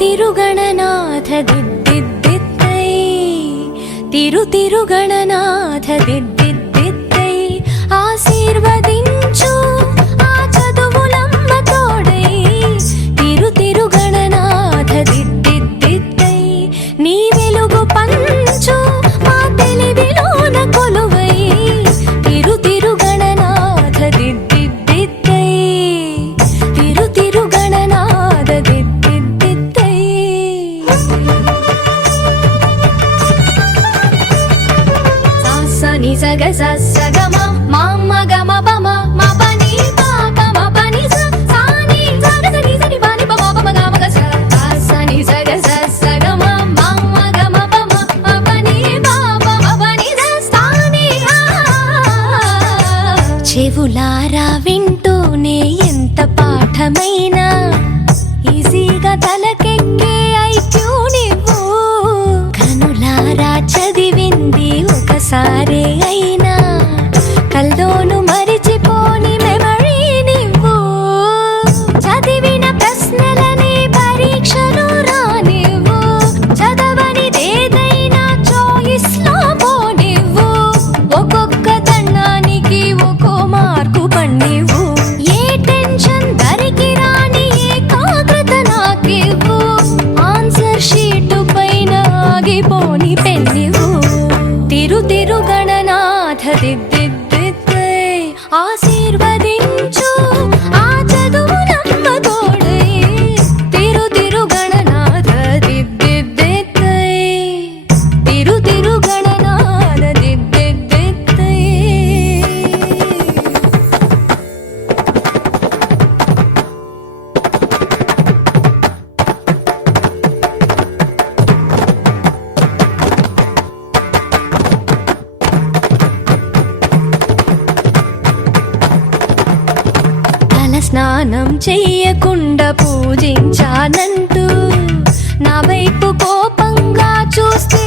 తిరుగణనాథ దిద్దిద్దిత్తై తిరుగణనాథ దిద్దిద్దిత్తై ఆశీర్వదించు ఆ చదువులమ్మ తోడై తిరుగణనాథ దిద్దిద్దిత్తై నీ వెలుగు పంచు మా తెలివిలోన కొలువై తిరుగణనాథ దిద్దిద్దిత్తై తిరుగణనాథ దిద్దిద్దిత్తై సాసని సగ సగమ మామ గమ పమ మ పని పాప మ పని సాని సగ సని సని పని పమ పమ గమ గ సాసని సగ సగమ మామ గమ పమ మ పని పాప మ పని సాని చెవులారా వింటూనే ఎంత పాఠమైనా ఈజీగా తలకెక్కే ఐక్యూ నువ్వు కనులారా చదివింది ఒకసారే అయినా కల్లోను మరిచిపోని మెమరీ నువ్వు చదివిన ప్రశ్నలని పరీక్షలు రానివ్వు చదవనిదేదైనా చాయిస్ లో పోనివ్వు ఒక్కొక్క దండానికి ఒక్కో మార్కు పండివ్వు ఏ టెన్షన్ దరికి రాని ఏకాగ్రత నాకివ్వు ఆన్సర్ షీటు పైన ఆగిపోని పెన్నివ్వు తిరుగణనాథ దిద్దిద్దిత్తై ఆశీర్వదించు ఆ చదువులమ్మ తోడై తిరుగణనాథ దిద్దిద్దిత్తై తిరుగణనాథ దిద్దిద్దిత్తై స్నానం చెయ్యకుండా పూజించానంటూ నా వైపు కోపంగా చూస్తే